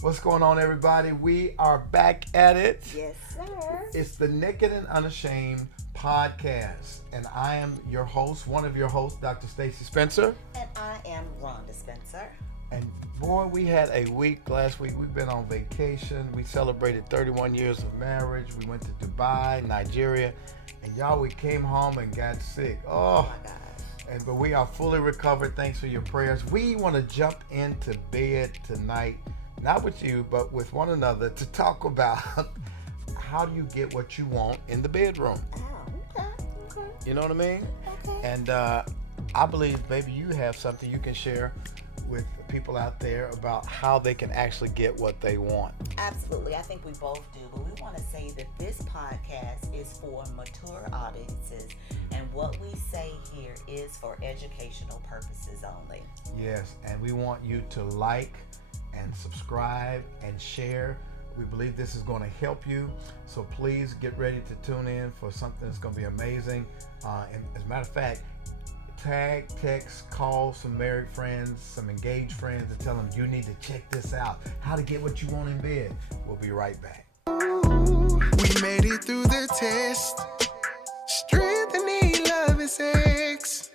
What's going on, everybody? We are back at it. Yes, sir. It's the Naked and Unashamed podcast, and I am your host, one of your hosts, Dr. Stacy Spencer. And I am Rhonda Spencer. And boy, we had a week last week. We've been on vacation. We celebrated 31 years of marriage. We went to Dubai, Nigeria, and y'all, we came home and got sick. Oh my gosh. But we are fully recovered. Thanks for your prayers. We want to jump into bed tonight, not with you, but with one another, to talk about how do you get what you want in the bedroom. Oh, okay. You know what I mean? Okay. And I believe maybe you have something you can share with people out there about how they can actually get what they want. Absolutely. I think we both do, but we want to say that this podcast is for mature audiences, and what we say here is for educational purposes only. Yes, and we want you to like and subscribe and share. We believe this is going to help you, so please get ready to tune in for something that's going to be amazing. And as a matter of fact, tag, text, call some married friends, some engaged friends, and tell them you need to check this out. How to get what you want in bed. We'll be right back. We made it through the test. Strength and need, love and sex.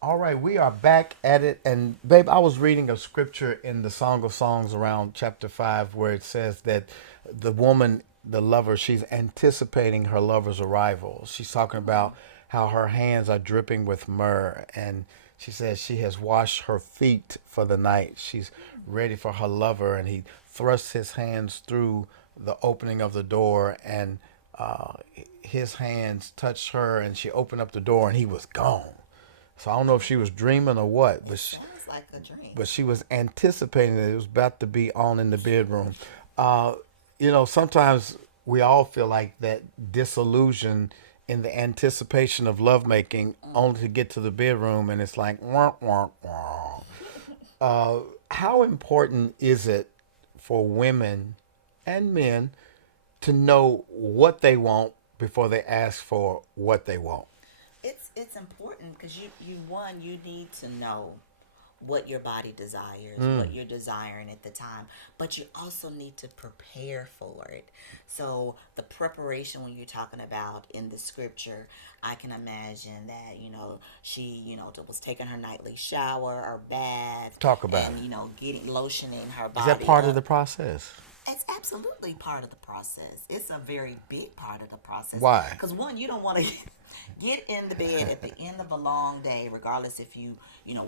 All right, we are back at it. And babe, I was reading a scripture in the Song of Songs around chapter 5 where it says that the woman, the lover, she's anticipating her lover's arrival. She's talking about how her hands are dripping with myrrh, and she says she has washed her feet for the night. She's ready for her lover, and he thrusts his hands through the opening of the door, and his hands touched her, and she opened up the door, and he was gone. So I don't know if she was dreaming or what, but Sounds like a dream. but she was anticipating that it was about to be on in the bedroom. Sometimes we all feel like that disillusion in the anticipation of lovemaking, only to get to the bedroom and it's like, wah, wah, wah. How important is it for women and men to know what they want before they ask for what they want? It's important because you need to know what your body desires, what you're desiring at the time, but you also need to prepare for it. So the preparation, when you're talking about in the scripture, I can imagine that she was taking her nightly shower or bath. Talk about and it. getting lotioning her Is body. that part up. of the process? It's absolutely part of the process. It's a very big part of the process. Why? Because one, you don't want to get in the bed at the end of a long day, regardless if you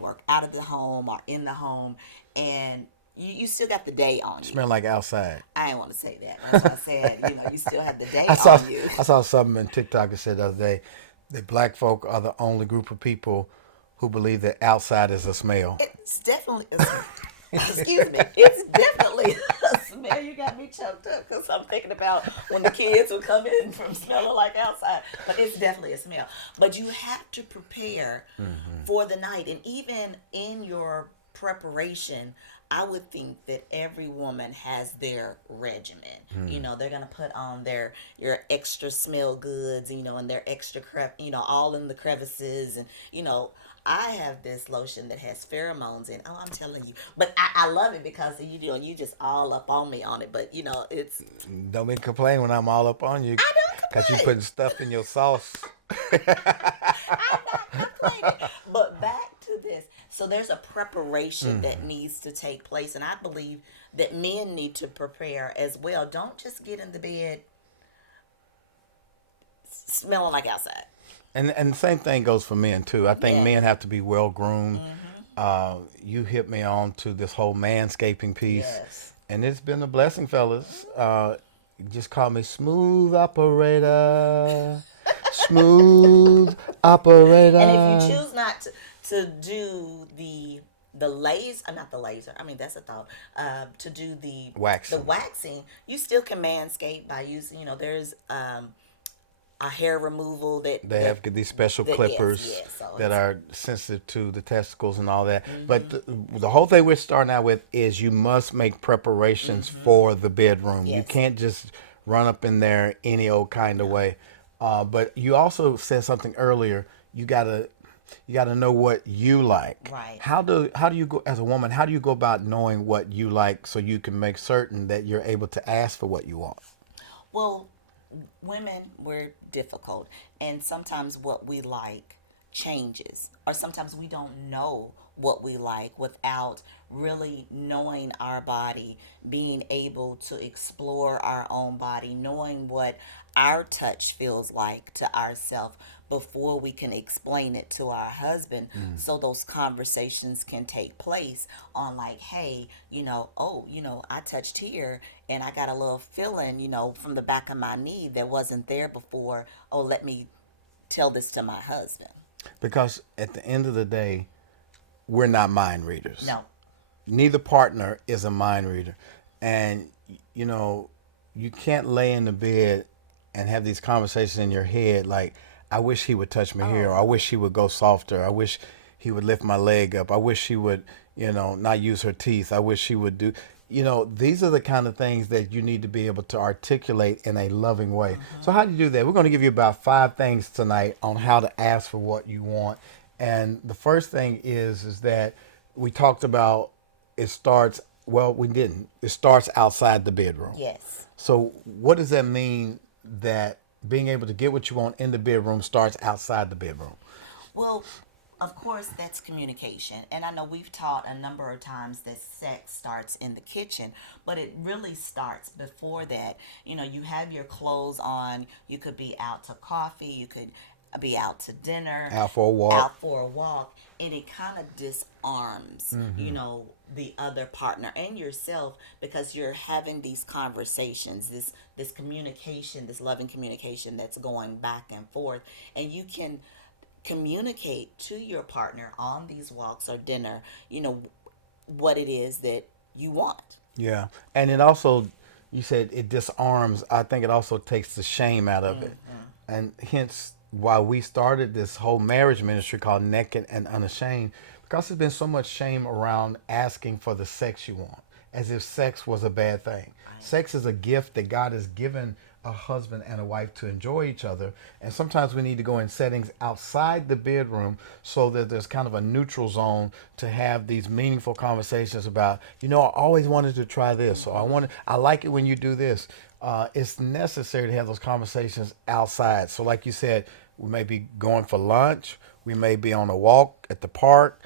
work out of the home or in the home, and you still got the day on you. Smell like outside. I didn't want to say that. That's what I said. You still have the day I saw on you. I saw something in TikTok that said the other day that black folk are the only group of people who believe that outside is a smell. It's definitely. Excuse me. It's definitely a smell. You got me choked up because I'm thinking about when the kids would come in from smelling like outside. But it's definitely a smell. But you have to prepare for the night. And even in your preparation, I would think that every woman has their regimen. They're going to put on your extra smell goods, and their extra all in the crevices. And, I have this lotion that has pheromones in. Oh, I'm telling you. But I love it because, you just all up on me on it. But, it's... Don't be complain when I'm all up on you. I don't Because complain. you putting stuff in your sauce. I'm not complaining. But back to this. So there's a preparation that needs to take place. And I believe that men need to prepare as well. Don't just get in the bed smelling like outside. And the same thing goes for men too. I think Yes. men have to be well groomed. You hit me on to this whole manscaping piece. Yes. And it's been a blessing, fellas. Just call me smooth operator. Smooth operator. And if you choose not to do the laser, not the laser, I mean, that's a thought, to do the waxing, you still can manscape by using, there's a hair removal that They have these special clippers yes, so that are sensitive to the testicles and all that. But the whole thing we're starting out with is you must make preparations for the bedroom. You Yes. can't just run up in there any old kind of way. But you also said something earlier. You got to You got to know what you like. Right. How do you go as a woman? How do you go about knowing what you like so you can make certain that you're able to ask for what you want? Well, women, we're difficult, and sometimes what we like changes, or sometimes we don't know what we like without really knowing our body, being able to explore our own body, knowing what our touch feels like to ourselves before we can explain it to our husband, so those conversations can take place on like, hey, oh, I touched here and I got a little feeling, from the back of my knee that wasn't there before. Oh, let me tell this to my husband. Because at the end of the day, we're not mind readers. No. Neither partner is a mind reader. And, you know, you can't lay in the bed and have these conversations in your head like, I wish he would touch me here, or I wish he would go softer. I wish he would lift my leg up. I wish he would, not use her teeth. I wish he would do, these are the kind of things that you need to be able to articulate in a loving way. So how do you do that? We're going to give you about 5 things tonight on how to ask for what you want. And the first thing is that we talked about it starts, well, we didn't. It starts outside the bedroom. Yes. So what does that mean that being able to get what you want in the bedroom starts outside the bedroom? Well, of course, that's communication. And I know we've taught a number of times that sex starts in the kitchen, but it really starts before that. You have your clothes on. You could be out to coffee. You could be out to dinner. Out for a walk. Out for a walk. And it kind of disarms, the other partner and yourself, because you're having these conversations, this communication, this loving communication that's going back and forth. And you can communicate to your partner on these walks or dinner, what it is that you want. Yeah. And it also, you said it disarms. I think it also takes the shame out of it. And hence why we started this whole marriage ministry called Naked and Unashamed, because there's been so much shame around asking for the sex you want, as if sex was a bad thing. Right. Sex is a gift that God has given a husband and a wife to enjoy each other. And sometimes we need to go in settings outside the bedroom so that there's kind of a neutral zone to have these meaningful conversations about, I always wanted to try this, or I like it when you do this. It's necessary to have those conversations outside. So like you said, we may be going for lunch, we may be on a walk at the park,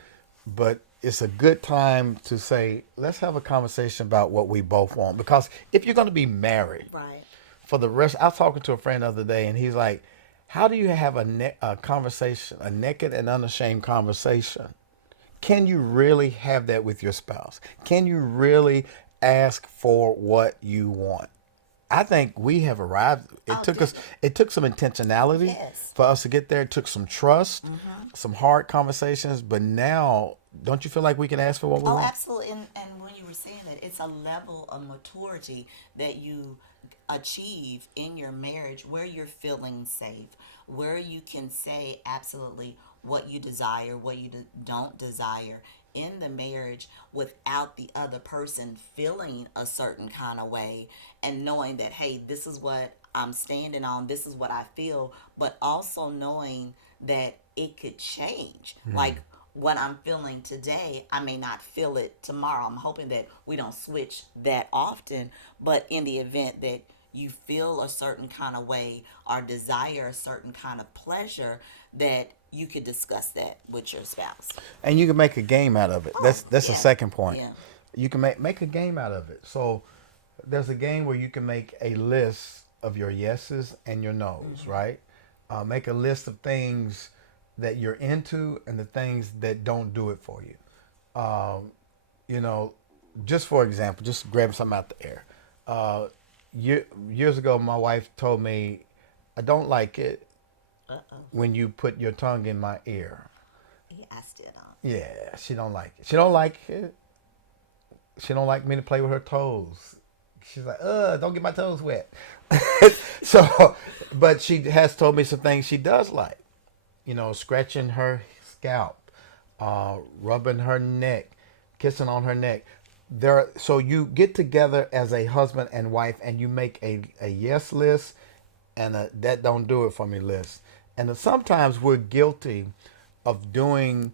but it's a good time to say, let's have a conversation about what we both want. Because if you're going to be married, right, for the rest, I was talking to a friend the other day, and he's like, how do you have a conversation, a naked and unashamed conversation? Can you really have that with your spouse? Can you really ask for what you want? I think we have arrived. It took some intentionality yes, for us to get there. It took some trust, some hard conversations, but now, don't you feel like we can ask for what we want? Oh, absolutely. And when you were saying that, it's a level of maturity that you achieve in your marriage where you're feeling safe, where you can say absolutely what you desire, what you don't desire in the marriage without the other person feeling a certain kind of way, and knowing that, hey, this is what I'm standing on, this is what I feel, but also knowing that it could change. Like, what I'm feeling today, I may not feel it tomorrow. I'm hoping that we don't switch that often, but in the event that you feel a certain kind of way or desire a certain kind of pleasure, that you could discuss that with your spouse. And you can make a game out of it. That's the second point. Yeah. You can make a game out of it. So there's a game where you can make a list of your yeses and your nos, right? Make a list of things that you're into and the things that don't do it for you. Just for example, just grab something out the air. Years ago, my wife told me, I don't like it when you put your tongue in my ear. Yeah, I still don't. Yeah, she don't like it. She don't like it. She don't like me to play with her toes. She's like, don't get my toes wet. So, but she has told me some things she does like. Scratching her scalp, rubbing her neck, kissing on her neck. So you get together as a husband and wife and you make a yes list and a that don't do it for me list. And sometimes we're guilty of doing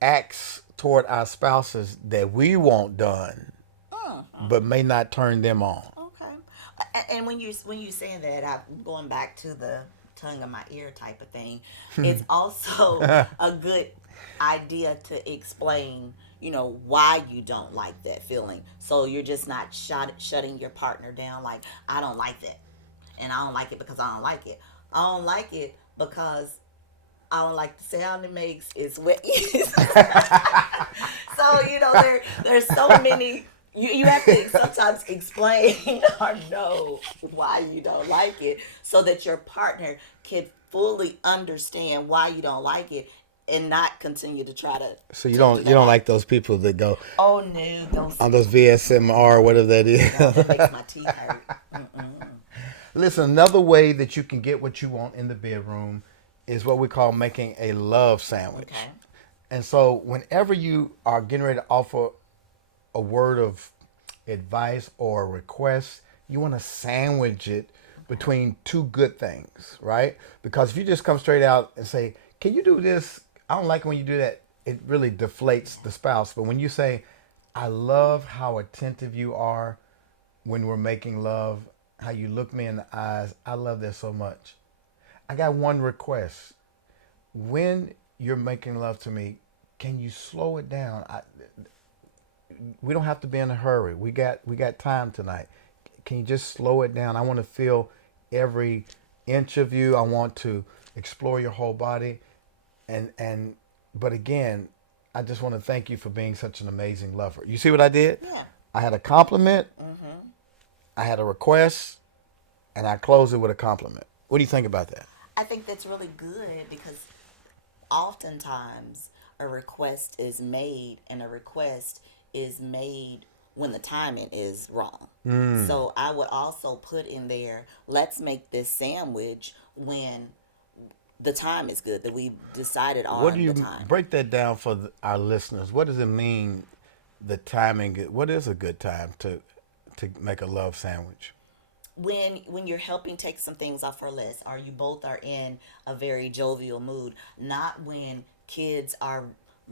acts toward our spouses that we want done, but may not turn them on. Okay. And when you saying that, I'm going back to the tongue in my ear type of thing. It's also a good idea to explain, why you don't like that feeling. So you're just not shutting your partner down. Like, I don't like that, and I don't like it because I don't like it. I don't like it because I don't like the sound it makes. It's wet. So there's so many. You have to sometimes explain or know why you don't like it, so that your partner can fully understand why you don't like it, and not continue to try to. So you to don't do you don't that. like those people that go Oh no, don't on those VSMR, whatever that is. no, that makes my teeth hurt. Listen, another way that you can get what you want in the bedroom is what we call making a love sandwich. Okay. And so whenever you are getting ready to offer a word of advice or a request, you want to sandwich it between two good things, right? Because if you just come straight out and say, "Can you do this?" I don't like it when you do that. It really deflates the spouse. But when you say, "I love how attentive you are when we're making love, how you look me in the eyes. I love that so much. I got one request. When you're making love to me, can you slow it down? We don't have to be in a hurry. We got time tonight. Can you just slow it down? I want to feel every inch of you. I want to explore your whole body. But again, I just want to thank you for being such an amazing lover. You see what I did? Yeah. I had a compliment, I had a request, and I closed it with a compliment. What do you think about that? I think that's really good because oftentimes a request is made, and a request is made when the timing is wrong. So I would also put in there, let's make this sandwich when the time is good, that we decided on What do you the time. break that down for our listeners? What does it mean? The timing. What is a good time to make a love sandwich? When you're helping take some things off our list, or you both are in a very jovial mood, not when kids are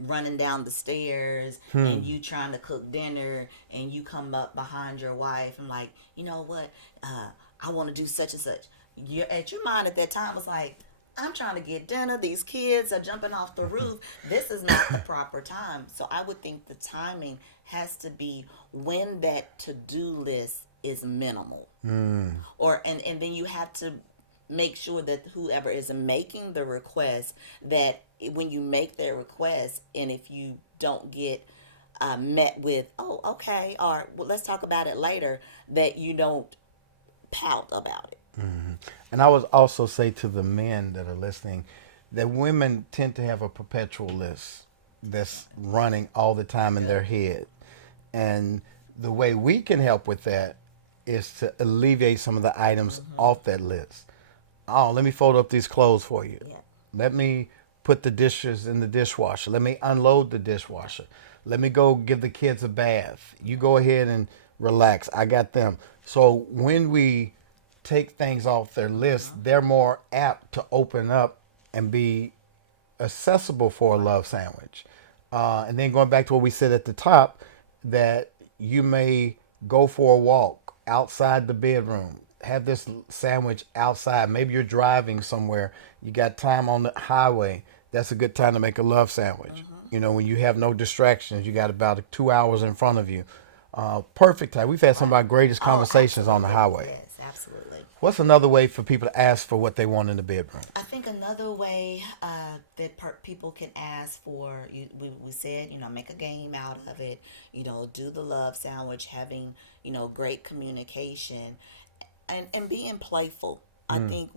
running down the stairs and you trying to cook dinner, and you come up behind your wife and like, you know what, I want to do such and such. You're at your mind at that time was like, I'm trying to get dinner, these kids are jumping off the roof, this is not the proper time. So I would think the timing has to be when that to-do list is minimal. Or and then you have to make sure that whoever is making the request, that when you make their request, and if you don't get met with, oh, okay, or well, let's talk about it later, that you don't pout about it. And I would also say to the men that are listening that women tend to have a perpetual list that's running all the time in their head. And the way we can help with that is to alleviate some of the items off that list. Oh, let me fold up these clothes for you. Yeah. Let me put the dishes in the dishwasher. Let me unload the dishwasher. Let me go give the kids a bath. You go ahead and relax. I got them. So when we take things off their list, they're more apt to open up and be accessible for a love sandwich. And then going back to what we said at the top, that you may go for a walk outside the bedroom, have this sandwich outside. Maybe you're driving somewhere, you got time on the highway. That's a good time to make a love sandwich. When you have no distractions, you got about 2 hours in front of you. Perfect time. We've had some of our greatest conversations on the highway. Yes, absolutely. What's another way for people to ask for what they want in the bedroom? I think another way that people can ask for, we said, make a game out of it, do the love sandwich, having, great communication, and being playful. I think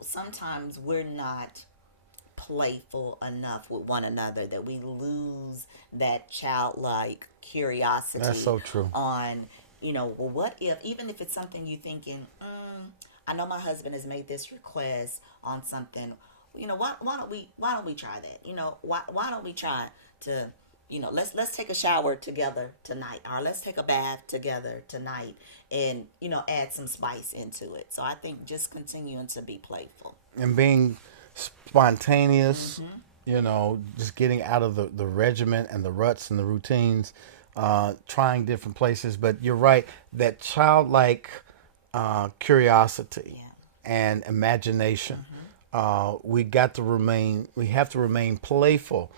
sometimes we're not playful enough with one another, that we lose that childlike curiosity. That's so true. On, well, what if, even if it's something you thinking, I know my husband has made this request on something, why don't we try that? Why don't we try to, let's take a shower together tonight, or let's take a bath together tonight, and add some spice into it. So I think just continuing to be playful. And being spontaneous, just getting out of the regiment and the ruts and the routines, trying different places. But you're right, that childlike curiosity Yeah. and imagination. We have to remain playful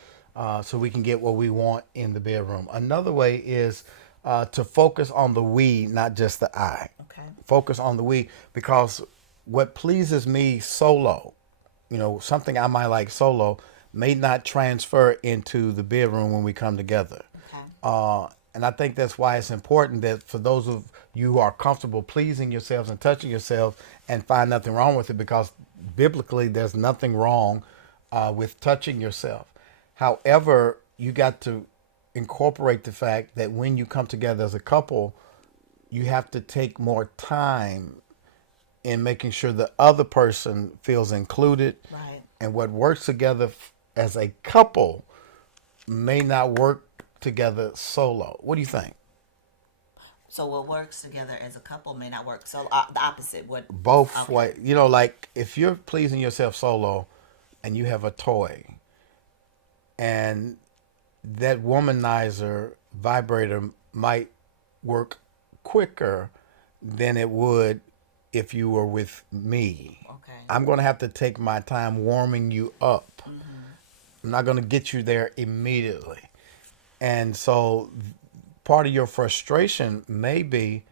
so we can get what we want in the bedroom. Another way is to focus on the we, not just the I. Okay. Focus on the we, because what pleases me solo, something I might like solo, may not transfer into the bedroom when we come together. Okay. And I think that's why it's important that for those of you who are comfortable pleasing yourselves and touching yourselves and find nothing wrong with it, because biblically there's nothing wrong with touching yourself. However, you got to incorporate the fact that when you come together as a couple, you have to take more time in making sure the other person feels included. Right. And what works together as a couple may not work together solo. What do you think? So what works together as a couple may not work. So the opposite. What? Both Okay. way, like if you're pleasing yourself solo and you have a toy and that womanizer vibrator might work quicker than it would if you were with me. Okay. I'm going to have to take my time warming you up. I'm not going to get you there immediately. And so part of your frustration may be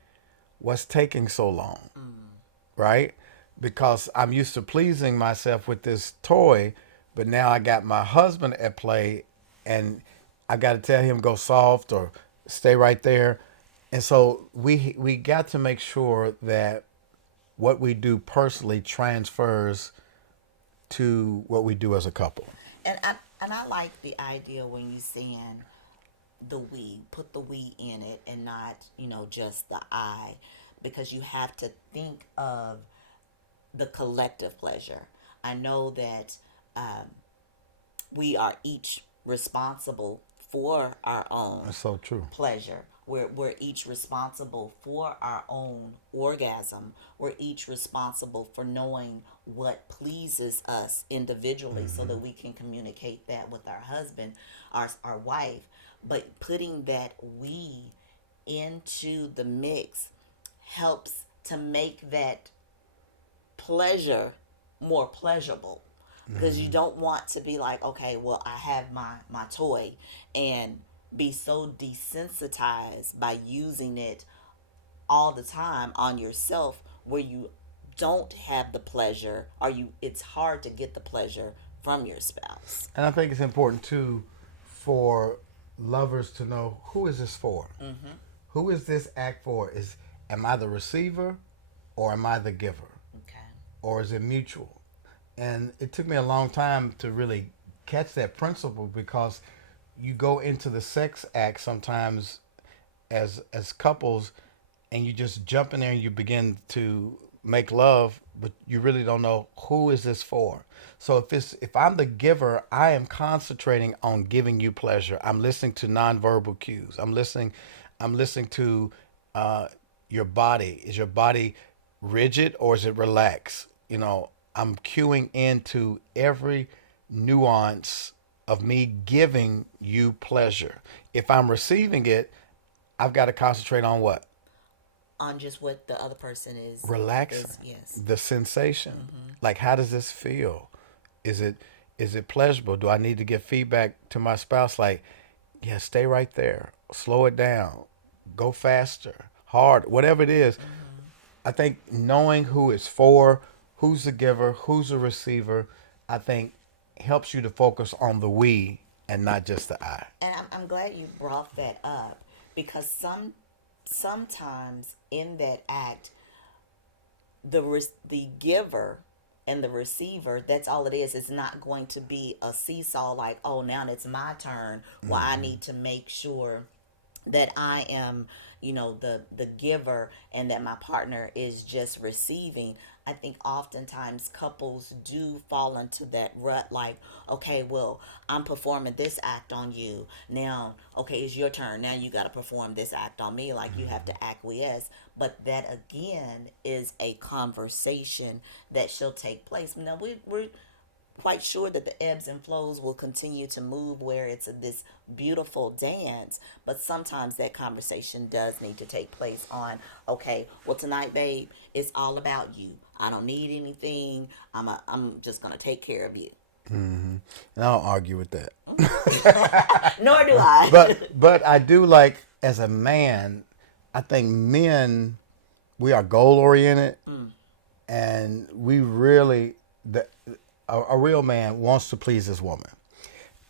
what's taking so long, right? Because I'm used to pleasing myself with this toy, but now I got my husband at play and I got to tell him go soft or stay right there. And so we got to make sure that what we do personally transfers to what we do as a couple. And I like the idea when you saying the we, put the we in it and not, just the I, because you have to think of the collective pleasure. I know that we are each responsible for our own That's so true. pleasure. We're each responsible for our own orgasm. We're each responsible for knowing what pleases us individually so that we can communicate that with our husband, our wife. But putting that we into the mix helps to make that pleasure more pleasurable, because you don't want to be like, okay, well, I have my toy and be so desensitized by using it all the time on yourself where you don't have the pleasure, or it's hard to get the pleasure from your spouse. And I think it's important too for lovers to know, who is this for? Who is this act for? Am I the receiver or am I the giver? Okay. Or is it mutual? And it took me a long time to really catch that principle, because you go into the sex act sometimes as couples and you just jump in there and you begin to make love, but you really don't know, who is this for. So if I'm the giver, I am concentrating on giving you pleasure. I'm listening to nonverbal cues. I'm listening to your body. Is your body rigid or is it relaxed? I'm cueing into every nuance of me giving you pleasure. If I'm receiving it, I've got to concentrate on what? On just what the other person is Relaxing. yes. The sensation. Like, how does this feel? Is it pleasurable? Do I need to give feedback to my spouse like, yeah, stay right there, slow it down, go faster, hard, whatever it is. I think knowing who is for, who's the giver, who's the receiver, I think helps you to focus on the we and not just the I. And I'm glad you brought that up, because sometimes in that act, the giver and the receiver, that's all it is. It's not going to be a seesaw like, oh, now it's my turn. Well, I need to make sure that I am, the giver and that my partner is just receiving. I think oftentimes couples do fall into that rut like, okay, well, I'm performing this act on you. Now, okay, it's your turn. Now you got to perform this act on me. Like, you have to acquiesce. But that, again, is a conversation that shall take place. Now, quite sure that the ebbs and flows will continue to move where it's this beautiful dance, but sometimes that conversation does need to take place on, okay, well tonight, babe, it's all about you. I don't need anything. I'm just gonna take care of you. And I don't argue with that. Nor do I. But I do like, as a man, I think men, we are goal oriented, and we really a real man wants to please his woman,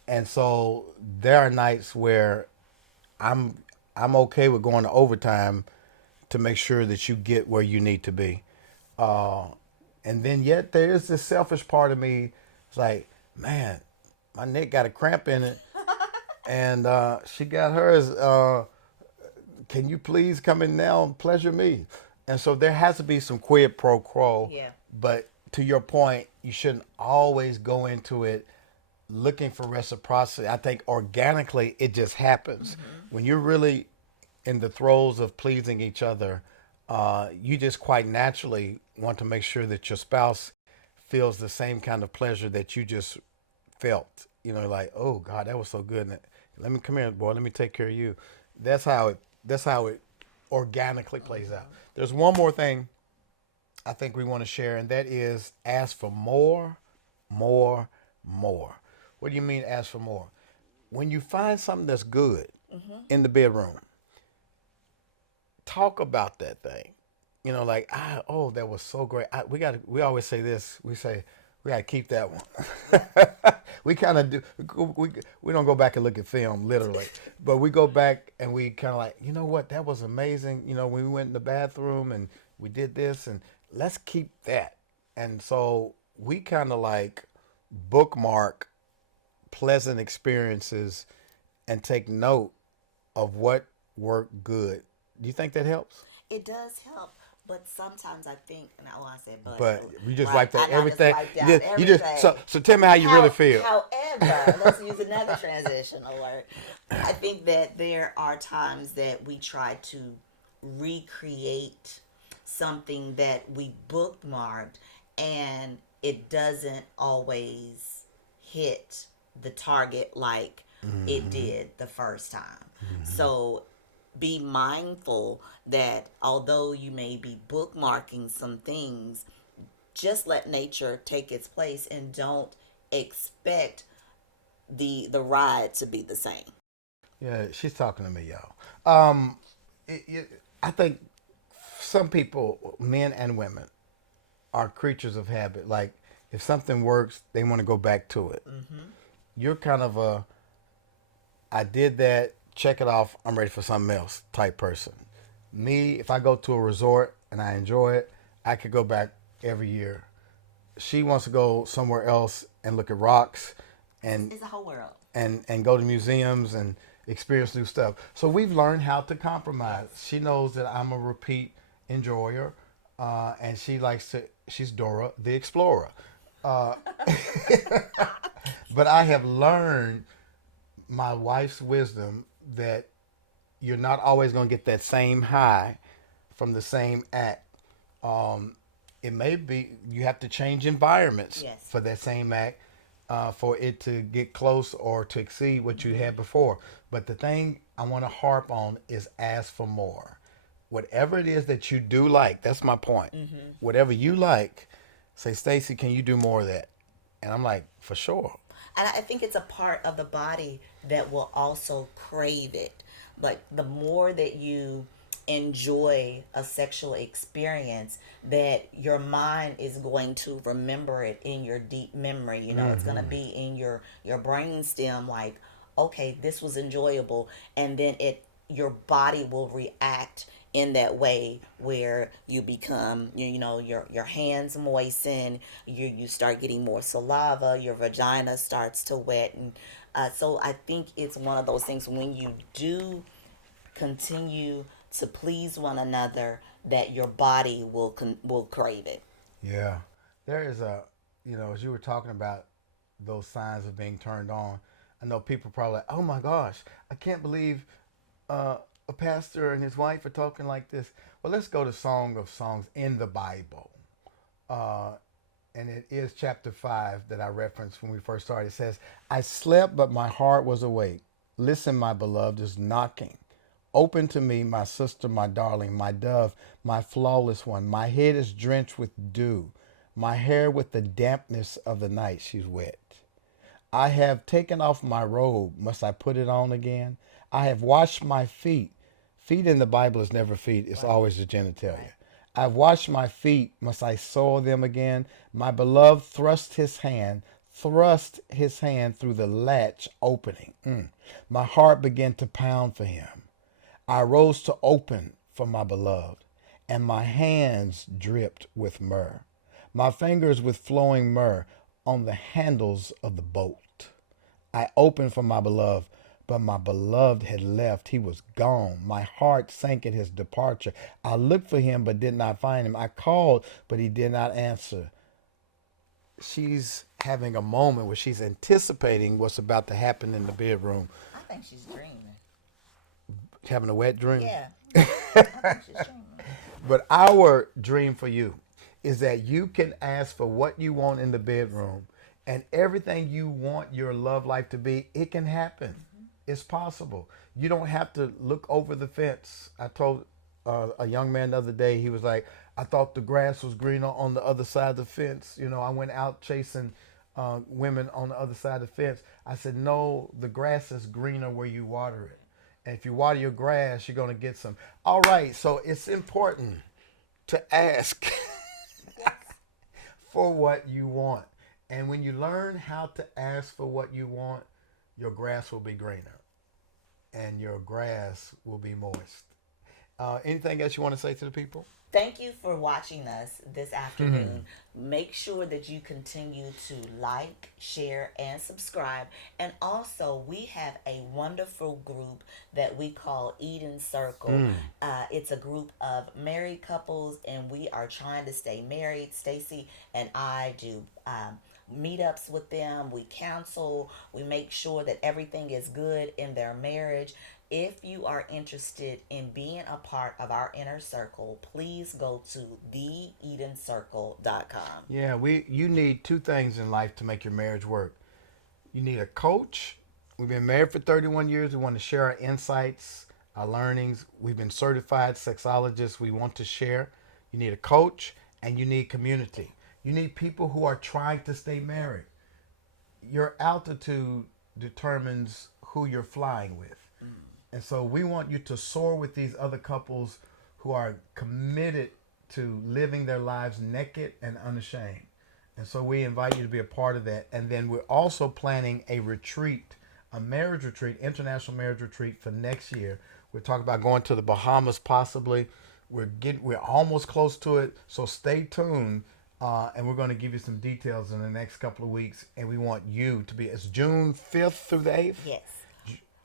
and so there are nights where I'm okay with going to overtime to make sure that you get where you need to be. And then yet there is this selfish part of me. It's like, man, my neck got a cramp in it, and she got hers. Can you please come in now and pleasure me? And so there has to be some quid pro quo. Yeah. But to your point, you shouldn't always go into it looking for reciprocity. I think organically it just happens. When you're really in the throes of pleasing each other, you just quite naturally want to make sure that your spouse feels the same kind of pleasure that you just felt. You know, like, oh God, that was so good. Let me come here, boy. Let me take care of you. That's how it organically plays out. There's one more thing I think we want to share, and that is ask for more, more, more. What do you mean ask for more? When you find something that's good in the bedroom, talk about that thing. You know, like, oh, that was so great. We always say this. We say, we got to keep that one. We kind of do. We don't go back and look at film, literally. But we go back and we kind of like, you know what? That was amazing. You know, when we went in the bathroom and we did this, and let's keep that. And so we kind of like bookmark pleasant experiences and take note of what worked good. Do you think that helps? It does help, but sometimes I think, and I want to say, But you just right? wiped out I know, everything. Everything. So tell me how you really feel. However, let's use another transitional word. I think that there are times that we try to recreate something that we bookmarked, and it doesn't always hit the target like it did the first time. So be mindful that although you may be bookmarking some things, just let nature take its place and don't expect the ride to be the same. Yeah, she's talking to me, y'all. I think some people, men and women, are creatures of habit. Like, if something works, they want to go back to it. You're kind of I did that, check it off, I'm ready for something else type person. Me, if I go to a resort and I enjoy it, I could go back every year. She wants to go somewhere else and look at rocks and It's a whole world. and go to museums and experience new stuff. So we've learned how to compromise. She knows that I'm a repeat enjoyer, and she's Dora the Explorer. But I have learned my wife's wisdom that you're not always going to get that same high from the same act. It may be you have to change environments for that same act, for it to get close or to exceed what you had before. But the thing I want to harp on is ask for more. Whatever it is that you do like, that's my point. Whatever you like, say, Stacy, can you do more of that? And I'm like, for sure. And I think it's a part of the body that will also crave it. Like, the more that you enjoy a sexual experience, that your mind is going to remember it in your deep memory. You know, it's going to be in your brain stem, like, okay, this was enjoyable. And then your body will react in that way where you become, your hands moisten, you start getting more saliva, your vagina starts to wet. And so I think it's one of those things, when you do continue to please one another, that your body will crave it. Yeah. There is as you were talking about those signs of being turned on, I know people probably like, oh my gosh, I can't believe a pastor and his wife are talking like this. Well, let's go to Song of Songs in the Bible. and it is chapter 5 that I referenced when we first started. It says, I slept, but my heart was awake. Listen, my beloved is knocking. Open to me, my sister, my darling, my dove, my flawless one. My head is drenched with dew, my hair with the dampness of the night. She's wet. I have taken off my robe. Must I put it on again? I have washed my feet. Feet in the Bible is never feet. It's always the genitalia. I've washed my feet. Must I soil them again? My beloved thrust his hand through the latch opening. My heart began to pound for him. I rose to open for my beloved, and my hands dripped with myrrh. My fingers with flowing myrrh on the handles of the bolt. I opened for my beloved, but my beloved had left. He was gone. My heart sank at his departure. I looked for him, but did not find him. I called, but he did not answer. She's having a moment where she's anticipating what's about to happen in the bedroom. I think she's dreaming. Having a wet dream? Yeah. I think she's dreaming. But our dream for you is that you can ask for what you want in the bedroom, and everything you want your love life to be, it can happen. It's possible. You don't have to look over the fence. I told a young man the other day, he was like, I thought the grass was greener on the other side of the fence. You know, I went out chasing women on the other side of the fence. I said, no, the grass is greener where you water it. And if you water your grass, you're going to get some. All right, so it's important to ask for what you want. And when you learn how to ask for what you want, your grass will be greener and your grass will be moist. Anything else you want to say to the people? Thank you for watching us this afternoon. Make sure that you continue to like, share, and subscribe. And also, we have a wonderful group that we call Eden Circle. It's a group of married couples, and we are trying to stay married. Stacy and I do meetups with them. We counsel. We make sure that everything is good in their marriage. If you are interested in being a part of our inner circle, please go to theedencircle.com. Yeah, you need two things in life to make your marriage work. You need a coach. We've been married for 31 years. We want to share our insights, our learnings. We've been certified sexologists. We want to share. You need a coach, and you need community. You need people who are trying to stay married. Your altitude determines who you're flying with. And so we want you to soar with these other couples who are committed to living their lives naked and unashamed. And so we invite you to be a part of that. And then we're also planning a retreat, a marriage retreat, international marriage retreat for next year. We're talking about going to the Bahamas possibly. We're almost close to it. So stay tuned. And we're going to give you some details in the next couple of weeks. And we want you to be, it's June 5th through the 8th? Yes.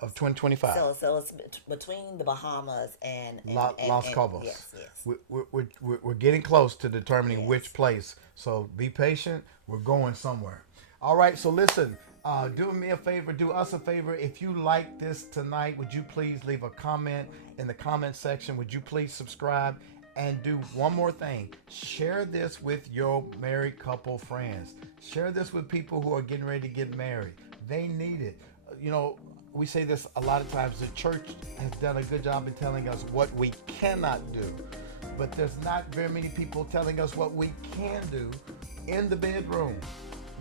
Of 2025. So it's between the Bahamas and Los Cabos. Yes. We're getting close to determining which place. So be patient. We're going somewhere. All right. So listen, do me a favor. Do us a favor. If you like this tonight, would you please leave a comment in the comment section? Would you please subscribe? And do one more thing. Share this with your married couple friends. Share this with people who are getting ready to get married. They need it. You know, we say this a lot of times. The church has done a good job in telling us what we cannot do. But there's not very many people telling us what we can do in the bedroom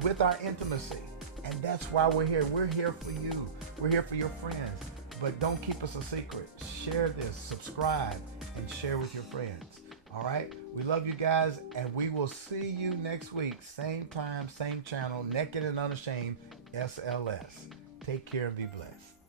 with our intimacy. And that's why we're here. We're here for you. We're here for your friends. But don't keep us a secret. Share this, subscribe, and share with your friends. All right? We love you guys, and we will see you next week. Same time, same channel, Naked and Unashamed, SLS. Take care and be blessed.